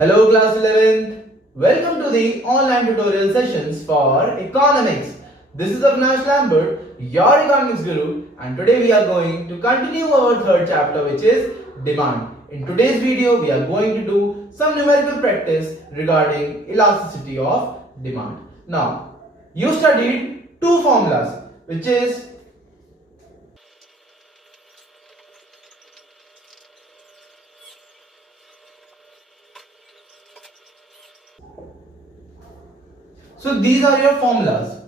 Hello class 11th. Welcome to the online tutorial sessions for economics. This is Avinash Lambert, your economics guru, and today we are going to continue our third chapter, which is demand. In today's video, we are going to do some numerical practice regarding elasticity of demand. Now, you studied two formulas, which is so these are your formulas.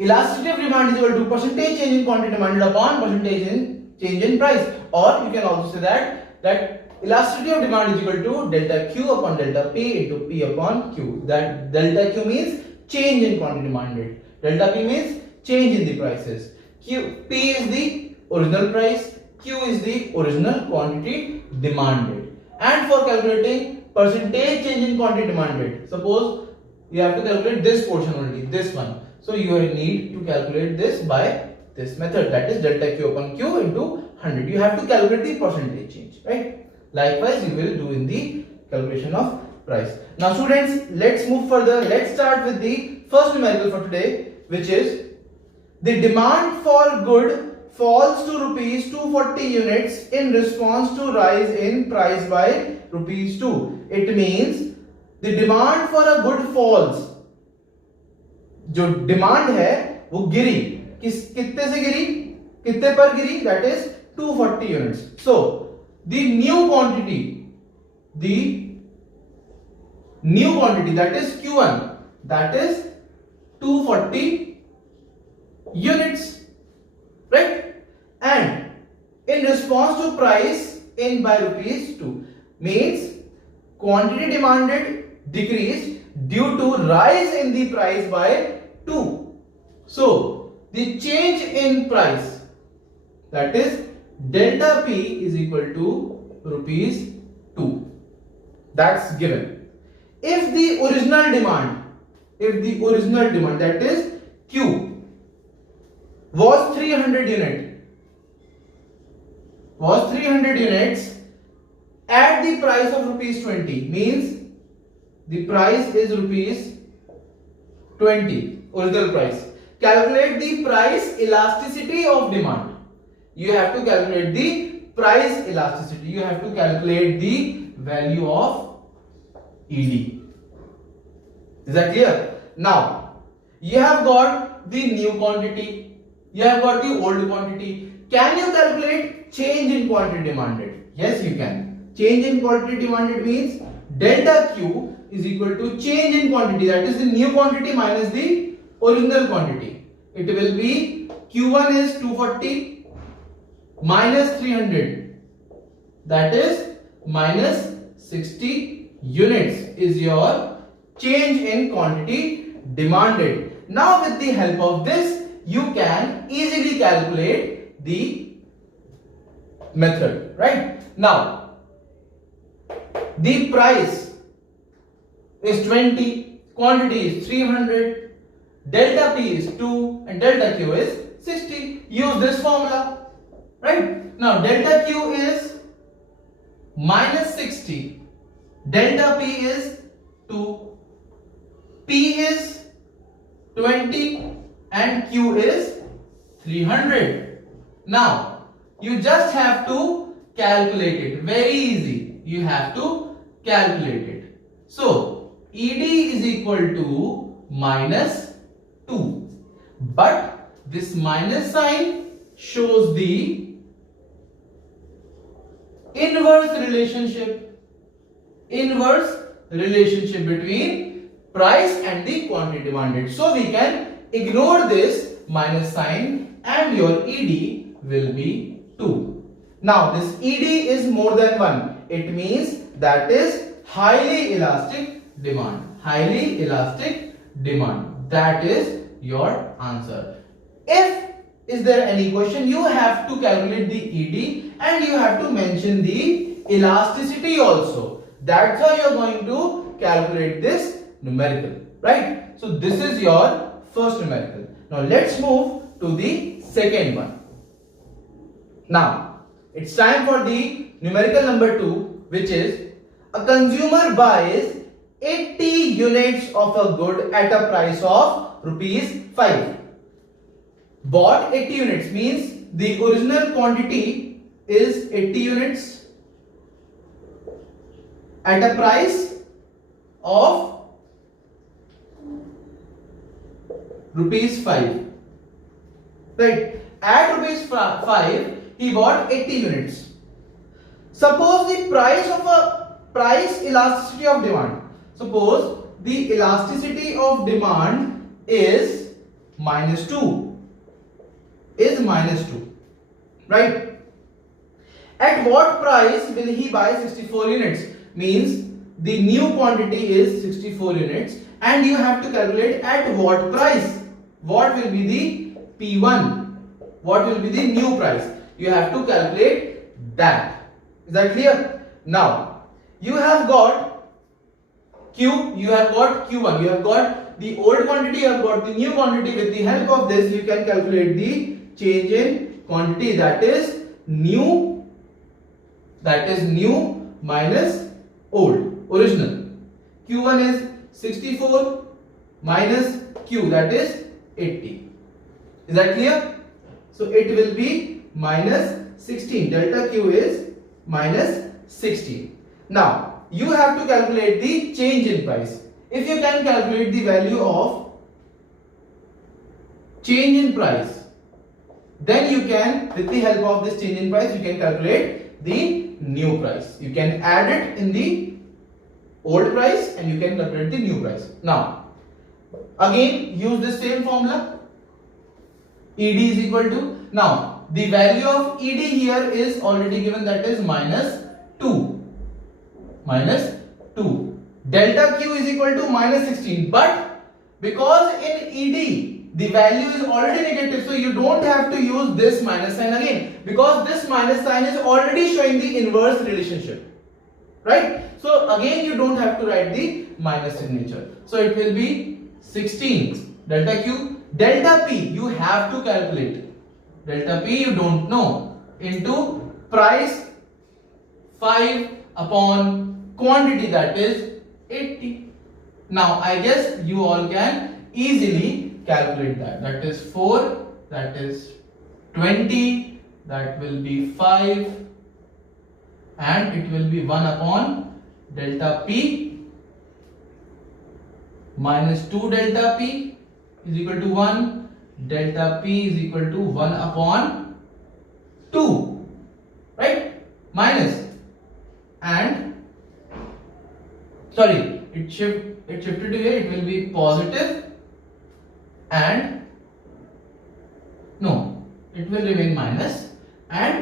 Elasticity of demand is equal to percentage change in quantity demanded upon percentage in change in price, or you can also say that elasticity of demand is equal to delta Q upon delta P into P upon Q. That delta Q means change in quantity demanded, delta P means change in the prices. P is the original price, Q is the original quantity demanded. And for calculating percentage change in quantity demanded, suppose you have to calculate this portion only, this one. So you will need to calculate this by this method, that is delta Q upon Q into 100. You have to calculate the percentage change, right? Likewise, you will do in the calculation of price. Now students, let's move further. Let's start with the first numerical for today, which is the demand for good falls to rupees 240 units in response to rise in price by rupees 2. It means the demand for a good falls, जो demand है वो गिरी, कितने से गिरी, कितने पर गिरी, that is 240 units. So the new quantity that is Q1, that is 240 units, right? And in response to price in by rupees 2 means quantity demanded decreased due to rise in the price by 2. So the change in price, that is delta P is equal to rupees 2. That's given. If the original demand that is Q was 300 units at the price of rupees 20, means the price is rupees 20, original price. Calculate the price elasticity of demand. You have to calculate the price elasticity. You have to calculate the value of ED. Is that clear? Now, you have got the new quantity. You have got the old quantity. Can you calculate change in quantity demanded? Yes, you can. Change in quantity demanded means delta Q is equal to change in quantity, that is the new quantity minus the original quantity. It will be Q1 is 240 minus 300, that is minus 60 units is your change in quantity demanded. Now with the help of this, you can easily calculate the method, right? Now the price is 20, quantity is 300, delta P is 2 and delta Q is 60. Use this formula, right? Now delta Q is minus 60, delta P is 2, P is 20 and Q is 300. Now you just have to calculate it, very easy. You have to calculate it. So ED is equal to minus 2, but this minus sign shows the inverse relationship between price and the quantity demanded. So we can ignore this minus sign and your ED will be 2. Now this ED is more than 1. It means that is highly elastic demand. That is your answer. If is there any question, you have to calculate the ED and you have to mention the elasticity also. That's how you are going to calculate this numerical, right? So this is your first numerical. Now let's move to the second one. Now it's time for the numerical number 2, which is a consumer buys 80 units of a good at a price of rupees 5. Bought 80 units means the original quantity is 80 units at a price of rupees 5. Right? At rupees 5, he bought 80 units. Suppose the price elasticity of demand. Suppose the elasticity of demand is -2. Is -2. Right? At what price will he buy 64 units? Means the new quantity is 64 units and you have to calculate at what price. What will be the P1? What will be the new price? You have to calculate that. Is that clear? Now, you have got Q, you have got Q1, you have got the old quantity, you have got the new quantity. With the help of this, you can calculate the change in quantity, that is new minus old, original. Q1 is 64 minus Q, that is 80. Is that clear? So it will be minus 16. Delta Q is minus 16. Now you have to calculate the change in price. If you can calculate the value of change in price, then you can, with the help of this change in price, you can calculate the new price. You can add it in the old price and you can calculate the new price. Now again use the same formula. ED is equal to, now the value of ED here is already given, that is -2. Delta Q is equal to -16, but because in ED the value is already negative, so you don't have to use this minus sign again, because this minus sign is already showing the inverse relationship, right? So again you don't have to write the minus signature. So it will be 16 delta Q. Delta P you have to calculate. Delta P you don't know, into price 5 upon quantity, that is 80. Now I guess you all can easily calculate that. That is 4, that is 20, that will be 5, and it will be 1 upon delta P minus 2 delta P is equal to 1. Delta P is equal to 1 upon 2, right? Minus, and sorry, it shifted to here, it will be positive, and no, it will remain minus, and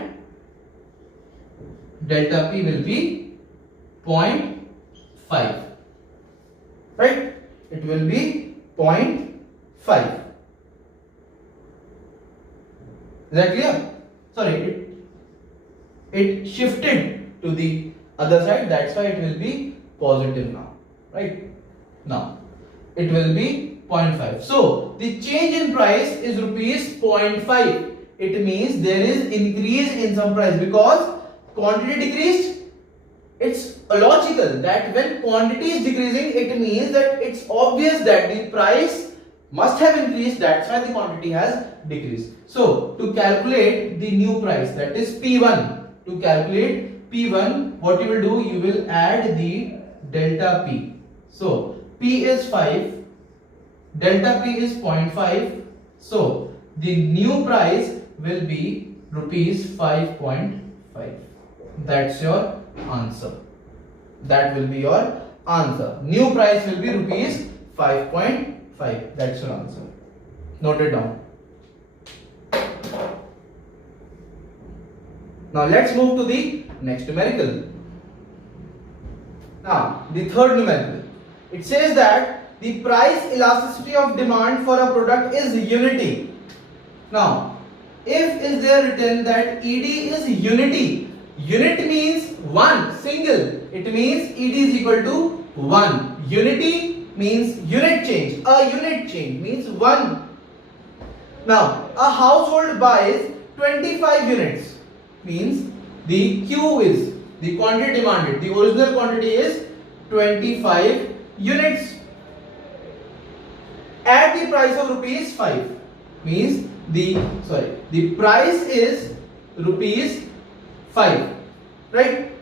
delta P will be 0.5, right? It will be 0.5. Is that clear? Sorry, it shifted to the other side, that's why it will be positive now, right? Now it will be 0.5. So the change in price is rupees 0.5. It means there is increase in some price because quantity decreased. It's logical that when quantity is decreasing, it means that it's obvious that the price must have increased, that's why the quantity has decreased. So to calculate the new price, that is P1, to calculate P1, what you will do, you will add the delta P. So P is 5, delta P is 0.5, so the new price will be rupees 5.5. That's your answer. That will be your answer. New price will be rupees 5.5. That's your answer. Note it down. Now let's move to the next numerical. Now the third numerical. It says that the price elasticity of demand for a product is unity. Now if is there written that ED is unity, unit means one, single. It means ED is equal to 1. Unity means unit change. A unit change means 1. Now a household buys 25 units, means the Q is the quantity demanded, the original quantity is 25 units at the price of rupees 5. Means the price is rupees 5, right,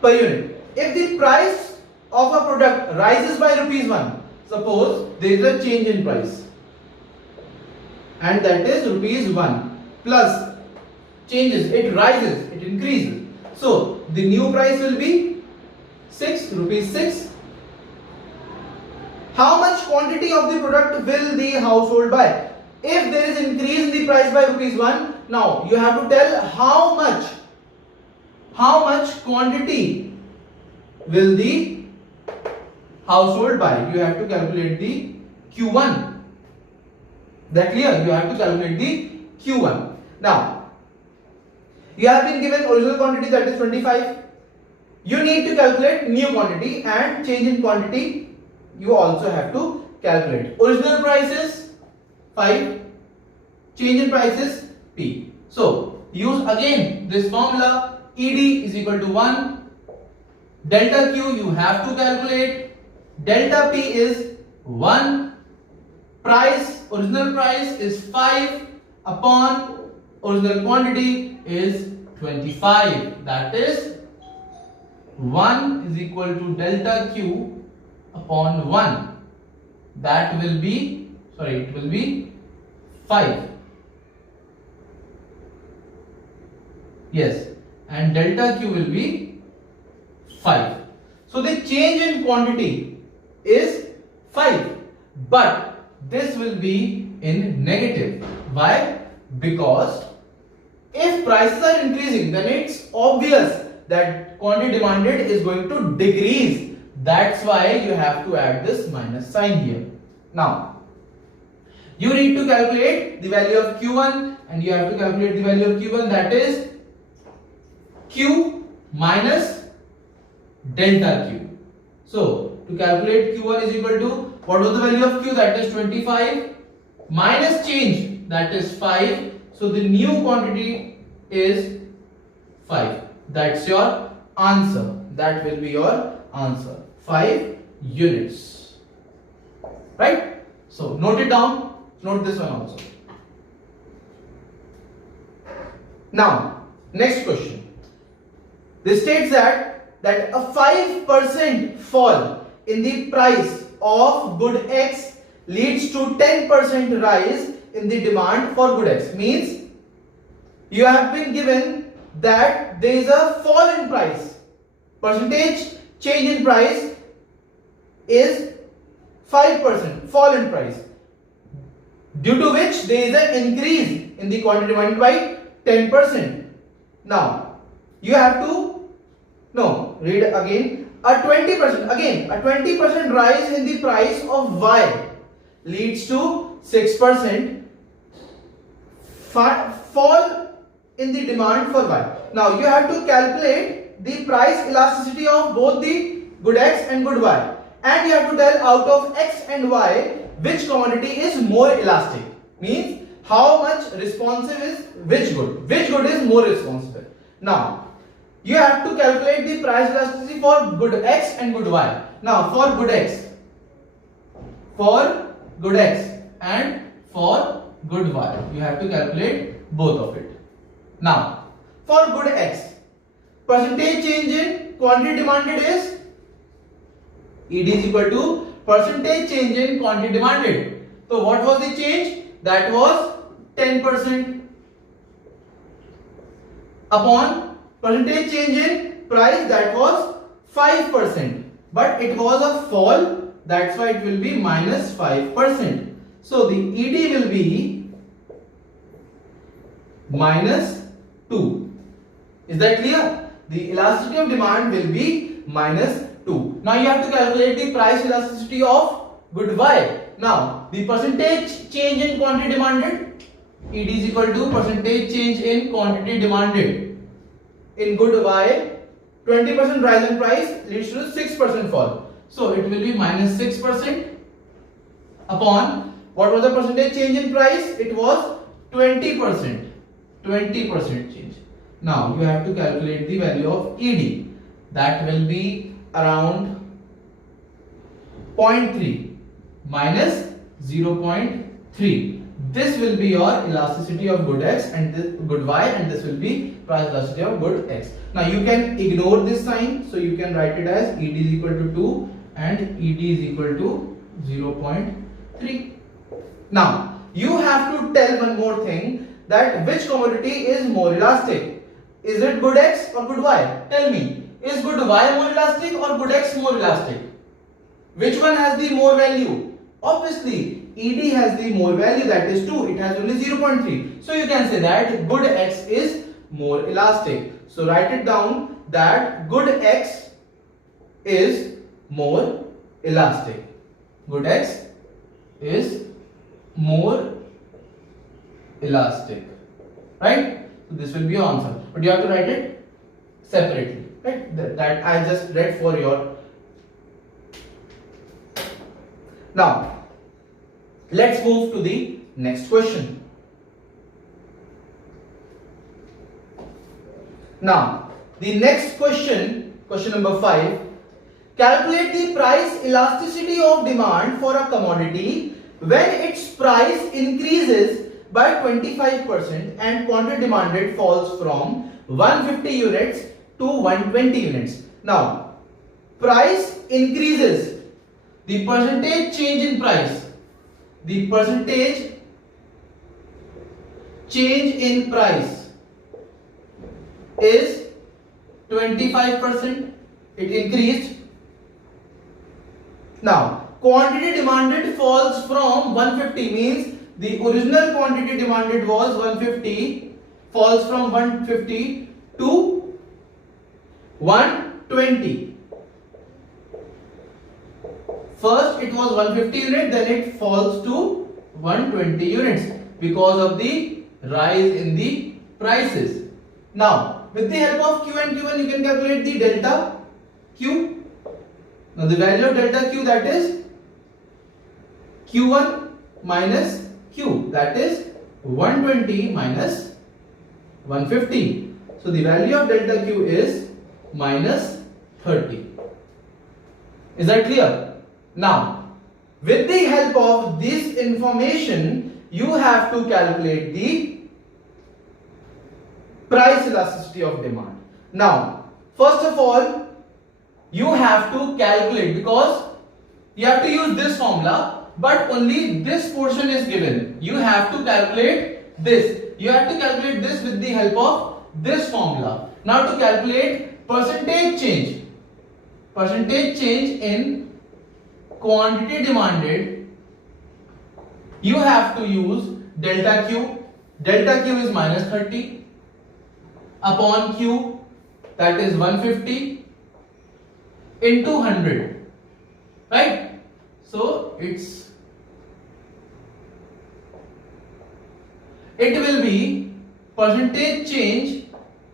per unit. If the price of a product rises by rupees 1, suppose there is a change in price, and that is rupees 1 plus changes, it rises, it increases. So the new price will be 6, rupees 6. How much quantity of the product will the household buy? If there is increase in the price by rupees 1, now you have to tell how much quantity will the household buy. You have to calculate the Q1. That clear? You have to calculate the Q1. Now, you have been given original quantity, that is 25. You need to calculate new quantity, and change in quantity you also have to calculate. Original price is 5, change in price is P. So use again this formula, ED is equal to 1, delta Q you have to calculate, delta P is 1, price, original price is 5 upon original quantity is 25, that is 1 is equal to delta Q upon 1, that will be, it will be 5. Yes, and delta Q will be 5. So the change in quantity is 5, but this will be in negative. Why? Because if prices are increasing, then it's obvious that quantity demanded is going to decrease. That's why you have to add this minus sign here. Now, you need to calculate the value of Q1, and you have to calculate the value of Q1, that is Q minus delta Q. So, to calculate Q1 is equal to, what was the value of Q? That is 25 minus change, that is 5. So, the new quantity is 5. That's your answer. That will be your answer. 5 units. Right? So, note it down. Note this one also. Now, next question. This states that a 5% fall in the price of good X leads to 10% rise in the demand for good X. Means you have been given that there is a fall in price. Percentage change in price is 5% fall in price, due to which there is an increase in the quantity demanded by 10%. Now you have to read again. A 20% rise in the price of Y leads to 6% fall in the demand for Y. Now you have to calculate the price elasticity of both the good X and good Y, and you have to tell out of X and Y which commodity is more elastic. Means how much responsive is which good is more responsive. Now you have to calculate the price elasticity for good X and good Y. Now for good X and for good Y, you have to calculate both of it. Now for good X, percentage change in quantity demanded is ED is equal to percentage change in quantity demanded. So what was the change? That was 10% upon percentage change in price, that was 5%, but it was a fall, that's why it will be minus 5%. So the ED will be minus 2. Is that clear? The elasticity of demand will be minus 2. Now you have to calculate the price elasticity of good Y. Now the percentage change in quantity demanded, ED is equal to percentage change in quantity demanded. In good Y, 20% rise in price leads to 6% fall. So it will be minus 6% upon, what was the percentage change in price? It was 20%. 20% change. Now you have to calculate the value of ED. That will be around 0.3 minus 0.3. This will be your elasticity of good X and this good Y, and this will be price elasticity of good X. Now you can ignore this sign, so you can write it as ED is equal to 2 and ED is equal to 0.3. Now you have to tell one more thing, that which commodity is more elastic. Is it good X or good Y? Tell me, is good Y more elastic or good X more elastic? Which one has the more value? Obviously, ED has the more value, that is 2. It has only 0.3. So you can say that good X is more elastic. So write it down that good X is more elastic. Good X is more elastic. Right? So this will be your answer. But you have to write it separately. Right? That I just read for your. Now, let's move to the next question. Now, the next question, question number 5. Calculate the price elasticity of demand for a commodity when its price increases by 25% and quantity demanded falls from 150 units to 120 units. Now, price increases. The percentage change in price. The percentage change in price is 25%. It increased. Now, quantity demanded falls from 150, means the original quantity demanded was 150, falls from 150 to 120. First it was 150 units, then it falls to 120 units because of the rise in the prices. Now, with the help of Q and Q1, you can calculate the delta Q. Now, the value of delta Q, that is Q1 minus Q, that is 120 minus 150. So, the value of delta Q is minus 30. Is that clear? Now, with the help of this information, you have to calculate the price elasticity of demand. Now, first of all, you have to calculate, because you have to use this formula, but only this portion is given. You have to calculate this. You have to calculate this with the help of this formula. Now, to calculate percentage change in quantity demanded, you have to use delta Q. Delta Q is minus 30 upon Q, that is 150 into 100, right? So it will be percentage change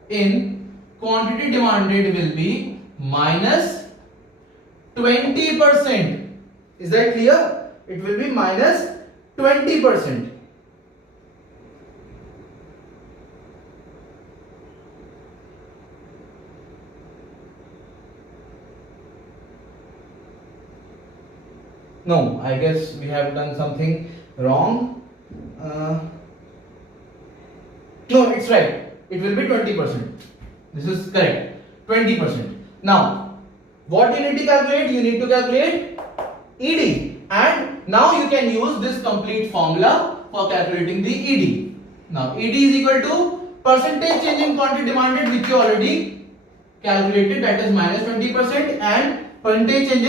in quantity demanded will be minus 20%. Is that clear? It will be minus 20%. No, I guess we have done something wrong. No, it's right. It will be 20%. This is correct. 20%. Now, what you need to calculate? You need to calculate ED. And now you can use this complete formula for calculating the ED. Now, ED is equal to percentage change in quantity demanded, which you already calculated, that is minus 20%, and percentage change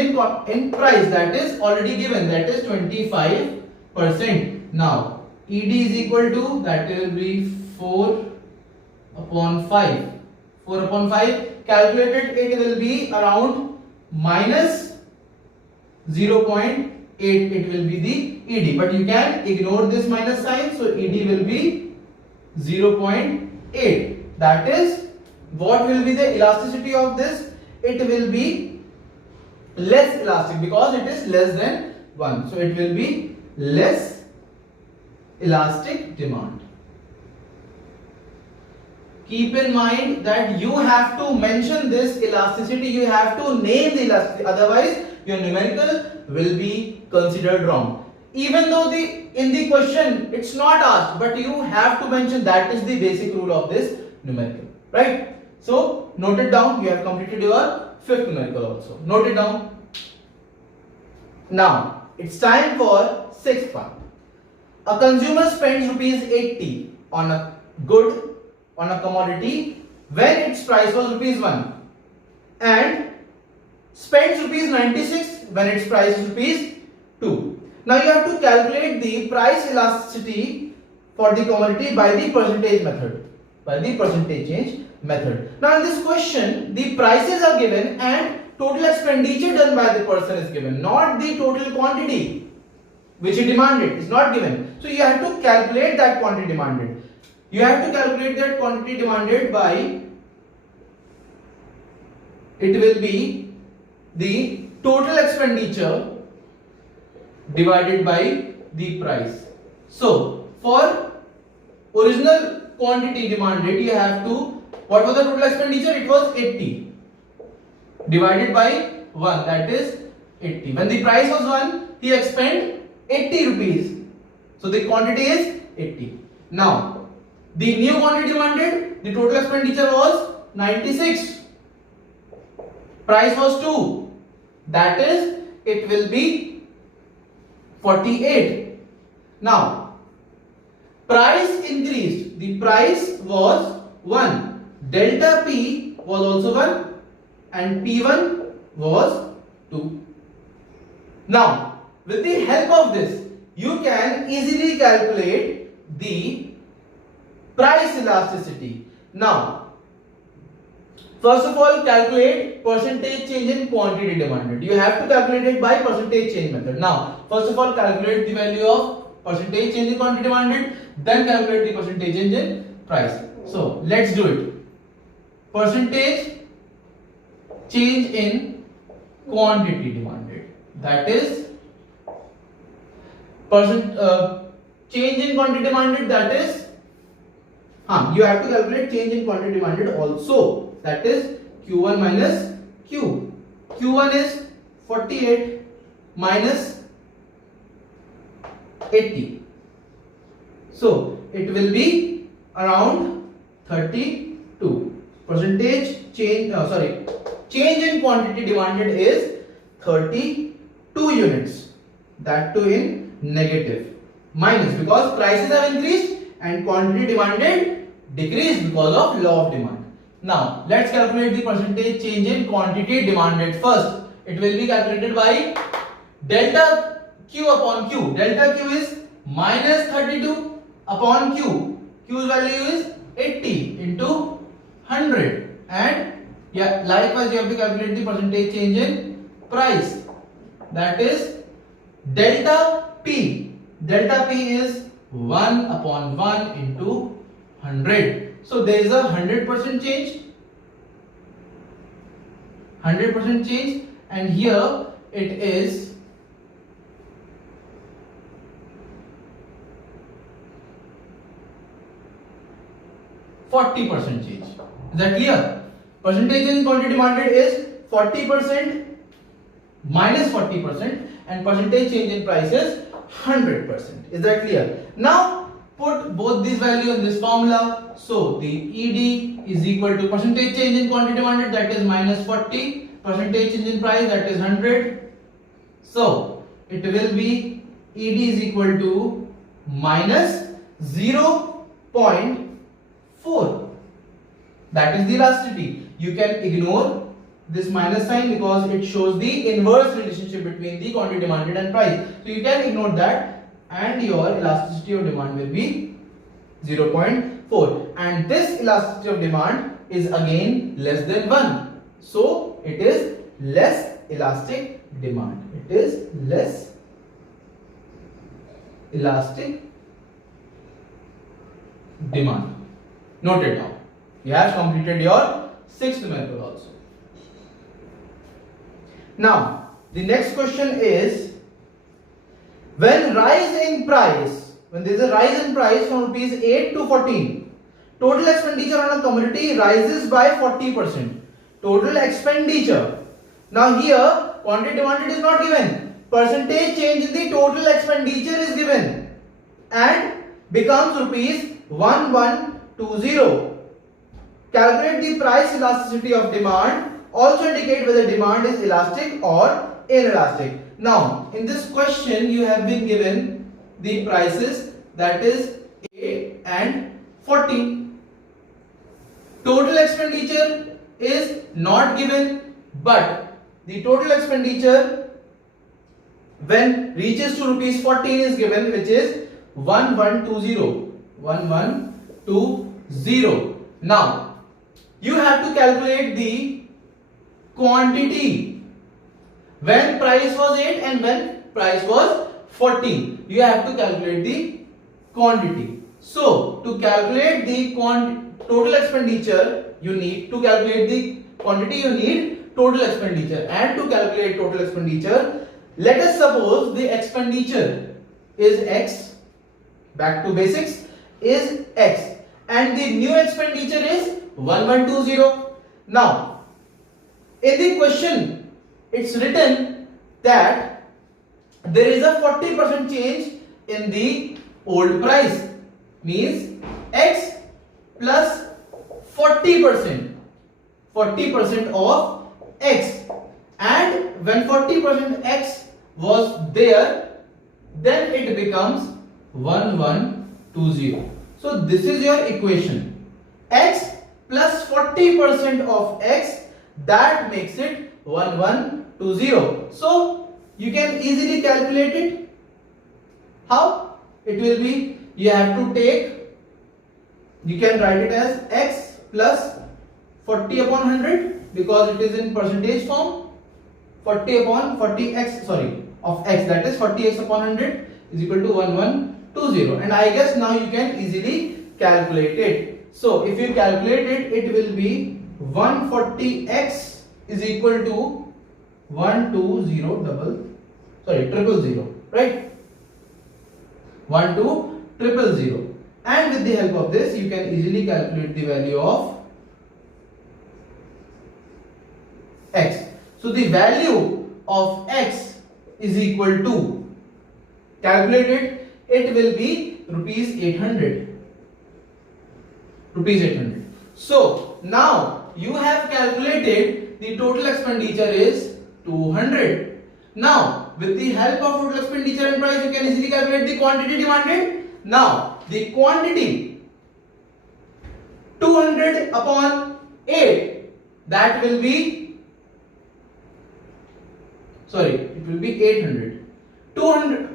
in price, that is already given, that is 25%. Now, ED is equal to, that will be 4 upon 5. 4 upon 5, calculated it will be around minus 0.8, it will be the ED, but you can ignore this minus sign, so ED will be 0.8. That is, what will be the elasticity of this? It will be less elastic because it is less than 1. So it will be less elastic demand. keep in mind that you have to mention this elasticity, you have to name the elasticity, otherwise your numerical will be considered wrong. Even though in the question it's not asked, but you have to mention. That is the basic rule of this numerical, right? So note it down. You have completed your fifth numerical also. Note it down. Now it's time for sixth one. A consumer spends rupees 80 on a good, on a commodity, when its price was rupees 1, and spends rupees 96 when its price is rupees 2. Now you have to calculate the price elasticity for the commodity by the percentage method, by the percentage change method. Now in this question, the prices are given and total expenditure done by the person is given, not the total quantity which he demanded is not given. So you have to calculate that quantity demanded. You have to calculate that quantity demanded by, it will be the total expenditure divided by the price. So for original quantity demanded, you have to, what was the total expenditure? It was 80 divided by 1, that is 80. When the price was 1, he expended 80 rupees. So the quantity is 80. Now the new quantity demanded, the total expenditure was 96. Price was 2. That is, it will be 48. Now price increased. The price was 1. Delta P was also 1 and P1 was 2. Now with the help of this, you can easily calculate the price elasticity. Now, first of all, calculate percentage change in quantity demanded. You have to calculate it by percentage change method. Now, first of all, calculate the value of percentage change in quantity demanded, then calculate the percentage change in price. So, let's do it. Percentage change in quantity demanded, that is change in quantity demanded, that is you have to calculate change in quantity demanded also, that is Q1 minus Q. Q1 is 48 minus 80, so it will be around 32. Percentage change, change in quantity demanded is 32 units, that too in negative, minus because prices have increased and quantity demanded decreased because of law of demand. Now let's calculate the percentage change in quantity demanded first. It will be calculated by delta Q upon Q. Delta Q is minus 32 upon Q. Q's value is 80 into 100, and likewise you have to calculate the percentage change in price, that is delta P. Delta P is 1 upon 1 into 100. So there is a 100% change. 100% change, and here it is 40% change. Is that clear? Percentage in quantity demanded is 40% minus 40%, and percentage change in price is 100%. Is that clear? Now put both these values in this formula. So the ED is equal to percentage change in quantity demanded, that is minus 40, percentage change in price, that is 100. So it will be ED is equal to minus 0.4. That is the elasticity. You can ignore this minus sign because it shows the inverse relationship between the quantity demanded and price. So you can ignore that, and your elasticity of demand will be 0.4. And this elasticity of demand is again less than 1. So it is less elastic demand. It is less elastic demand. Note it down. You have completed your sixth method also. Now the next question is, when rise in price, when there is a rise in price from rupees 8 to 14, total expenditure on a commodity rises by 40%. Total expenditure. Now here quantity demanded is not given. Percentage change in the total expenditure is given and becomes rupees 1120. Calculate the price elasticity of demand. Also indicate whether demand is elastic or inelastic. Now in this question you have been given the prices, that is 8 and 40. Total expenditure is not given, but the total expenditure when reaches to rupees 14 is given, which is 1120. 1120. Now you have to calculate the quantity when price was 8 and when price was 14. You have to calculate the quantity. So to calculate the total expenditure, you need to calculate the quantity, you need total expenditure. And to calculate total expenditure, let us suppose the expenditure is X, back to basics, is X, and the new expenditure is 1120. Now in the question it's written that there is a 40% change in the old price, means X plus 40% of X, and when 40% X was there, then it becomes 1120. So this is your equation, X plus 40% of X, that makes it 1120. So you can easily calculate it. How? It will be, you have to take, you can write it as X plus 40 upon 100 because it is in percentage form. 40 upon 40x, sorry, of X, that is 40x upon 100 is equal to 1120. And I guess now you can easily calculate it. So if you calculate it, it will be 140x is equal to 12000, right? 12000. And with the help of this, you can easily calculate the value of X. So the value of X is equal to, calculated, it will be rupees 800. So now you have calculated the total expenditure is 200. Now with the help of total expenditure and price, you can easily calculate the quantity demanded. Now the quantity 200 upon 8, that will be, sorry, it will be 800.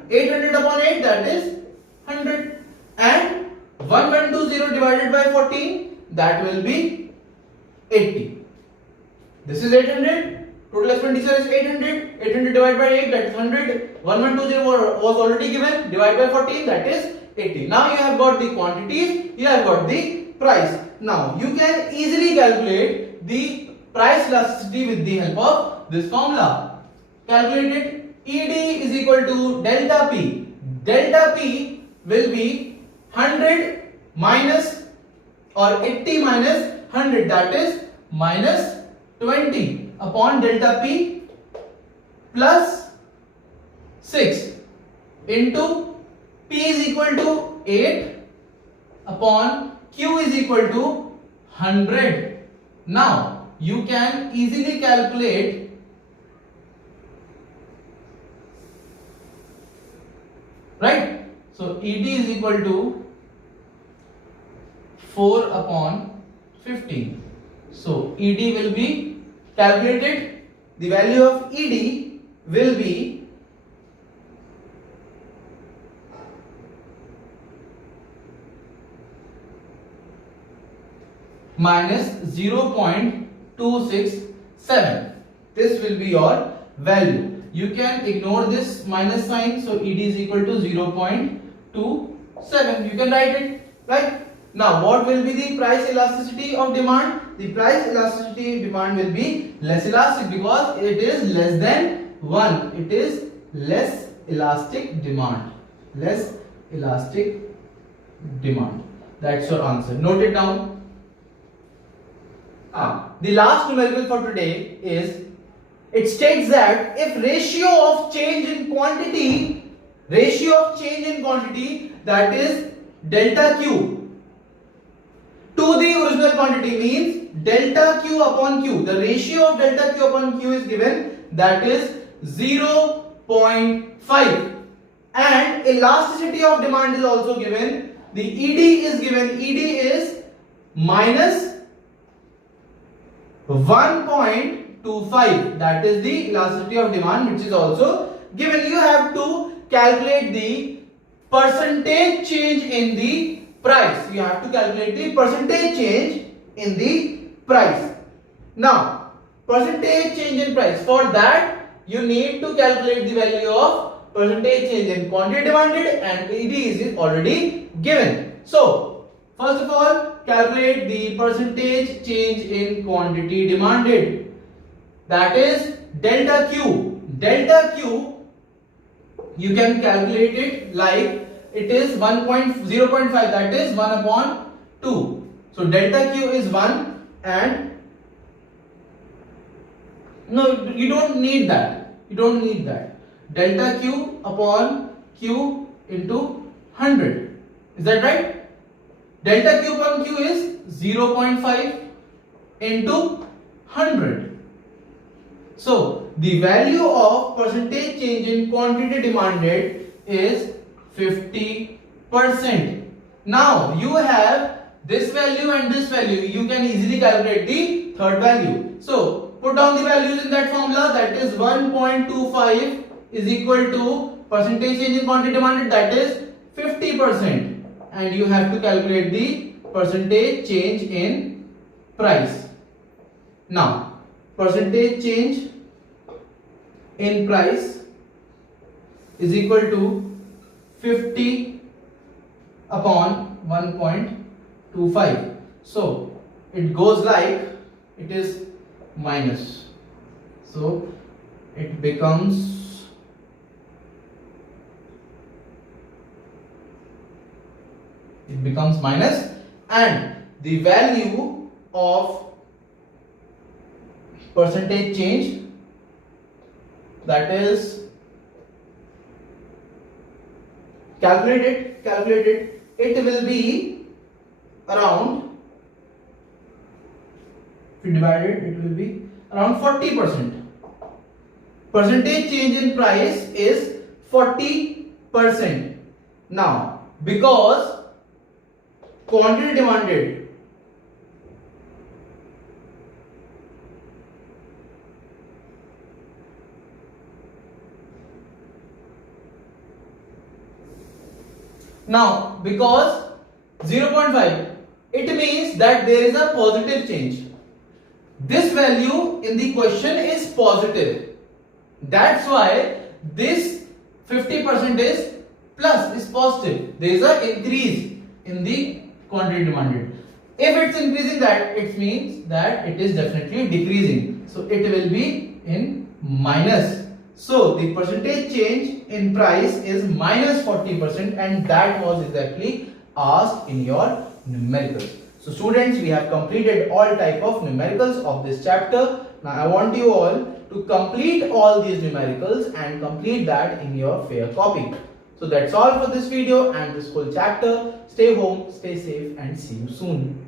800 upon 8, that is 100, and 1120 divided by 14, that will be 80. This is 800. Total expenditure is 800. 800 divided by 8, that is 100. 1120 was already given. Divide by 14, that is 80. Now you have got the quantities, you have got the price. Now you can easily calculate the price elasticity with the help of this formula. Calculate it. ED is equal to delta P. Delta P will be 100 minus or 80 minus 100, that is minus 20 upon delta P plus 6 into P is equal to 8 upon Q is equal to 100. Now you can easily calculate right. So ED is equal to 4 upon 15. So ED will be calculated. The value of ED will be minus 0.267. This will be your value. You can ignore this minus sign, so ED is equal to 0.27. You can write it, right? Now what will be the price elasticity of demand? The price elasticity of demand will be less elastic because it is less than 1. It is less elastic demand. Less elastic demand. That's your answer. Note it down. The last numerical for today is, it states that if ratio of change in quantity that is delta Q to the original quantity, means delta Q upon Q, the ratio of delta Q upon Q is given, that is 0.5, and elasticity of demand is also given. The ED is given, ED is minus 1.25, that is the elasticity of demand, which is also given. You have to calculate the percentage change in the price. You have to calculate the percentage change in the price. Now, percentage change in price, for that you need to calculate the value of percentage change in quantity demanded, and ED is already given. So, first of all, calculate the percentage change in quantity demanded, that is delta Q. Delta Q, you can calculate it like it is 0.5, that is 1 upon 2. So delta Q is 1, and no, you don't need that. Delta Q upon Q into 100. Is that right? Delta Q upon Q is 0.5 into 100. So the value of percentage change in quantity demanded is 50%. Now you have this value and this value. You can easily calculate the third value. So put down the values in that formula. That is 1.25 is equal to percentage change in quantity demanded, that is 50%. And you have to calculate the percentage change in price. Now, percentage change in price is equal to 50 upon 1.25. So, it goes like, it is minus. So, it becomes minus, and the value of percentage change, that is calculated, it will be around, if you divide it, it will be around 40%. Percentage change in price is 40%. Now, because quantity demanded now, because 0.5, it means that there is a positive change. This value in the question is positive. That's why this 50% is plus, is positive. There is an increase in the quantity demanded. If it's increasing, that it means that it is definitely decreasing. So it will be in minus. So the percentage change in price is minus 40%, and that was exactly asked in your numericals. So students, we have completed all type of numericals of this chapter. Now I want you all to complete all these numericals and complete that in your fair copy. So that's all for this video and this whole chapter. Stay home, stay safe, and see you soon.